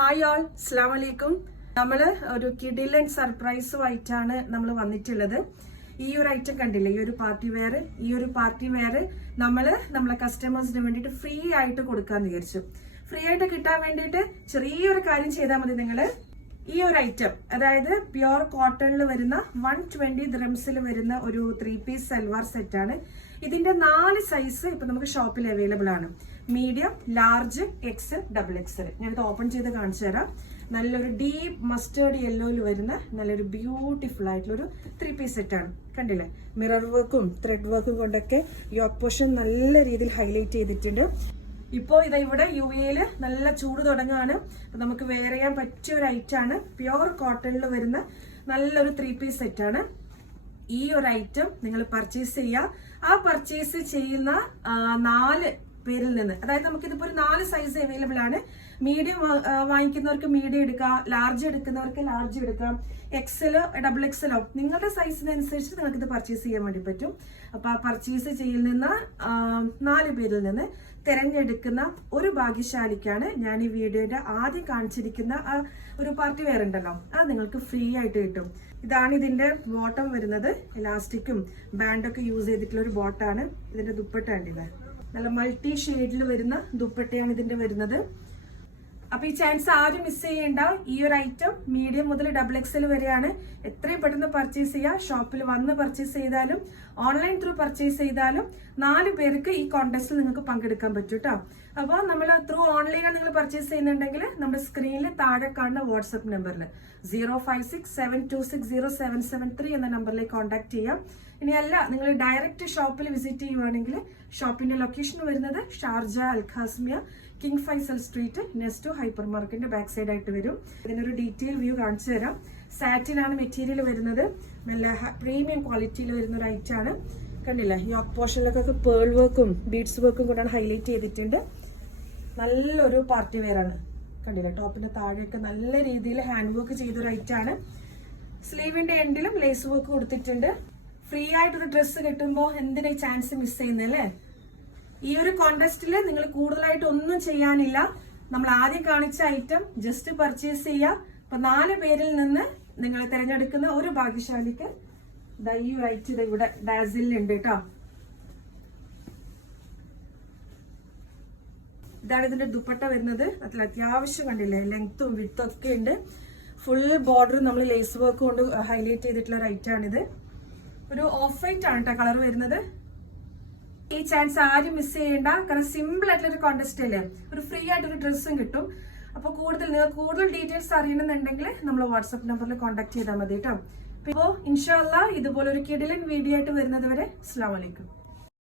Hi all അസ്ലാം വലൈക്കും നമ്മൾ ഒരു കിഡിലൻ സർപ്രൈസുമായിട്ടാണ് നമ്മൾ വന്നിട്ടുള്ളത്. ഈ ഒരു ഐറ്റം കണ്ടില്ലേ ഈ ഒരു പാർട്ടി വെയർ ഈ ഒരു പാർട്ടി വെയർ നമ്മൾ നമ്മളെ കസ്റ്റമേഴ്സിന് വേണ്ടിയിട്ട് ഫ്രീ ആയിട്ട് കൊടുക്കാന്ന് വിചാരിച്ചു. ഫ്രീ ആയിട്ട് കിട്ടാൻ വേണ്ടിയിട്ട് ചെറിയൊരു കാര്യം ചെയ്താൽ മതി നിങ്ങൾ ഈ ഒരു ഐറ്റം അതായത് പ്യുർ കോട്ടണിൽ വരുന്ന വൺ ട്വന്റി ദ്രംസിൽ വരുന്ന ഒരു ത്രീ പീസ് സൽവാർ സെറ്റ് ആണ്. ഇതിന്റെ നാല് സൈസ് ഇപ്പൊ നമുക്ക് ഷോപ്പിൽ അവൈലബിൾ ആണ്. Medium large X double X ഞാനിത് ഓപ്പൺ ചെയ്ത് കാണിച്ചു തരാം. നല്ലൊരു ഡീപ്പ് മസ്റ്റേർഡ് യെല്ലോയിൽ വരുന്ന നല്ലൊരു ബ്യൂട്ടിഫുൾ ആയിട്ടുള്ള ഒരു ത്രീ പീസ് സെറ്റാണ് കണ്ടില്ലേ? മിറർ വർക്കും ത്രെഡ് വർക്കും കൊണ്ടൊക്കെ യോക്ക് പോർഷൻ നല്ല രീതിയിൽ ഹൈലൈറ്റ് ചെയ്തിട്ടുണ്ട്. ഇപ്പോൾ ഇതാ ഇവിടെ യു എയിൽ നല്ല ചൂട് തുടങ്ങുകയാണ് നമുക്ക് വെയർ ചെയ്യാൻ പറ്റിയ ഒരു ഐറ്റം ആണ്. പ്യുവർ കോട്ടണിൽ വരുന്ന നല്ലൊരു ത്രീ പീസ് സെറ്റാണ് ഈ ഒരു ഐറ്റം നിങ്ങൾ പർച്ചേസ് ചെയ്യുക. ആ പർച്ചേസ് ചെയ്യുന്ന നാല് പേരിൽ നിന്ന് അതായത് നമുക്ക് ഇതിപ്പോ ഒരു നാല് സൈസ് അവൈലബിൾ ആണ്. മീഡിയം വാങ്ങിക്കുന്നവർക്ക് മീഡിയം എടുക്കാം. ലാർജ് എടുക്കുന്നവർക്ക് ലാർജ് എടുക്കാം. എക്സലോ ഡബിൾ എക്സലോ നിങ്ങളുടെ സൈസിനനുസരിച്ച് നിങ്ങൾക്ക് ഇത് പർച്ചേസ് ചെയ്യാൻ വേണ്ടി പറ്റും. അപ്പൊ ആ പർച്ചേസ് ചെയ്യുന്ന നിന്ന് നാല് പേരിൽ നിന്ന് തിരഞ്ഞെടുക്കുന്ന ഒരു ഭാഗ്യശാലിക്കാണ് ഞാൻ ഈ വീഡിയോയുടെ ആദ്യം കാണിച്ചിരിക്കുന്ന ആ ഒരു പാർട്ടി വെയർ ഉണ്ടല്ലോ. അത് നിങ്ങൾക്ക് ഫ്രീ ആയിട്ട് കിട്ടും. ഇതാണ് ഇതിന്റെ ബോട്ടം വരുന്നത്. ഇലാസ്റ്റിക്കും ബാൻഡൊക്കെ യൂസ് ചെയ്തിട്ടുള്ള ഒരു ബോട്ടാണ് ഇതിന്റെ ദുപ്പട്ട കണ്ടില്ലേ? നല്ല മൾട്ടി ഷെയ്ഡിൽ വരുന്ന ദുപ്പട്ടയാണ് ഇതിന്റെ വരുന്നത്. അപ്പൊ ഈ ചാൻസ് ആരും മിസ് ചെയ്യേണ്ട ഈ ഒരു ഐറ്റം മീഡിയം മുതൽ ഡബിൾ എക്സൽ വരെയാണ് എത്രയും പെട്ടെന്ന് പർച്ചേസ് ചെയ്യുക. ഷോപ്പിൽ വന്ന് പർച്ചേസ് ചെയ്താലും ഓൺലൈൻ ത്രൂ പർച്ചേസ് ചെയ്താലും നാല് പേർക്ക് ഈ കോൺടെസ്റ്റിൽ നിങ്ങൾക്ക് പങ്കെടുക്കാൻ പറ്റും കേട്ടോ അപ്പോൾ നമ്മൾ ത്രൂ ഓൺലൈനാണ് നിങ്ങൾ പർച്ചേസ് ചെയ്യുന്നുണ്ടെങ്കിൽ നമ്മുടെ സ്ക്രീനിൽ താഴെ കാണുന്ന വാട്സപ്പ് നമ്പറിൽ zero five six seven two six zero seven seven three എന്ന നമ്പറിലേക്ക് കോൺടാക്ട് ചെയ്യാം. ഇനിയല്ല നിങ്ങൾ ഡയറക്റ്റ് ഷോപ്പിൽ വിസിറ്റ് ചെയ്യുവാണെങ്കിൽ ഷോപ്പിന്റെ ലൊക്കേഷൻ വരുന്നത് Sharjah Al Qasimia king Faisal street nest hyper മാർക്കറ്റിന്റെ ബാക്ക് സൈഡ് ആയിട്ട് വരും. ഇതിനൊരു ഡീറ്റെയിൽ വ്യൂ കാണിച്ചു തരാം. സാറ്റിനാണ് മെറ്റീരിയൽ വരുന്നത്. നല്ല പ്രീമിയം ക്വാളിറ്റിയിൽ വരുന്ന ഒരു ഐറ്റം ആണ്. കണ്ടില്ലേ? യോക്ക് പോർഷനിലൊക്കെ പേൾ വർക്കും ബീഡ്സ് വർക്കും കൊണ്ടാണ് ഹൈലൈറ്റ് ചെയ്തിട്ടുണ്ട്. നല്ലൊരു പാർട്ടി വെയറാണ് കണ്ടില്ല? ടോപ്പിന്റെ താഴെയൊക്കെ നല്ല രീതിയിൽ ഹാൻഡ് വർക്ക് ചെയ്തൊരു ഐറ്റം ആണ്. സ്ലീവിന്റെ എൻഡിലും ലേസ് വർക്ക് കൊടുത്തിട്ടുണ്ട്. ഫ്രീ ആയിട്ടൊരു ഡ്രസ്സ് കിട്ടുമ്പോൾ എന്തിനാ ചാൻസ് മിസ് ചെയ്യുന്നത് ചെയ്യുന്നല്ലേ ഈ ഒരു കോൺടെസ്റ്റിൽ നിങ്ങൾ കൂടുതലായിട്ട് ഒന്നും ചെയ്യാനില്ല. നമ്മൾ ആദ്യം കാണിച്ച ഐറ്റം ജസ്റ്റ് പർച്ചേസ് ചെയ്യുക അപ്പൊ നാല് പേരിൽ നിന്ന് നിങ്ങൾ തിരഞ്ഞെടുക്കുന്ന ഒരു ഭാഗ്യശാലിക്ക് ഈ റൈറ്റ് ഇത് ഇവിടെ ഡാസിലുണ്ട് കേട്ടോ ഇതാണ് ഇതിന്റെ ദുപ്പട്ട വരുന്നത്. അതിൽ അത്യാവശ്യം കണ്ടില്ലേ ലെങ്ത്തും വിത്തും ഒക്കെ ഉണ്ട്. ഫുൾ ബോർഡർ നമ്മൾ ലേസ് വർക്ക് കൊണ്ട് ഹൈലൈറ്റ് ചെയ്തിട്ടുള്ള ഒരു ഐറ്റം ആണിത്. ഒരു ഓഫ് വൈറ്റ് ആണ് കേട്ടോ കളർ വരുന്നത്. ഈ ചാൻസ് ആരും മിസ് ചെയ്യേണ്ട. കാരണം സിമ്പിൾ ആയിട്ടുള്ള ഒരു കോൺടെസ്റ്റ് അല്ലേ? ഒരു ഫ്രീ ആയിട്ട് ഒരു ഡ്രസ്സും കിട്ടും. അപ്പൊ കൂടുതൽ നിങ്ങൾക്ക് കൂടുതൽ ഡീറ്റെയിൽസ് അറിയണമെന്നുണ്ടെങ്കിൽ നമ്മൾ വാട്സ്ആപ്പ് നമ്പറിൽ കോൺടാക്ട് ചെയ്താൽ മതി കേട്ടോ. ഇപ്പോ ഇൻഷാല്ല ഇതുപോലെ ഒരു കിടിലൻ വീഡിയോ ആയിട്ട് വരുന്നത് വരെ അസ്സാം വലൈക്കും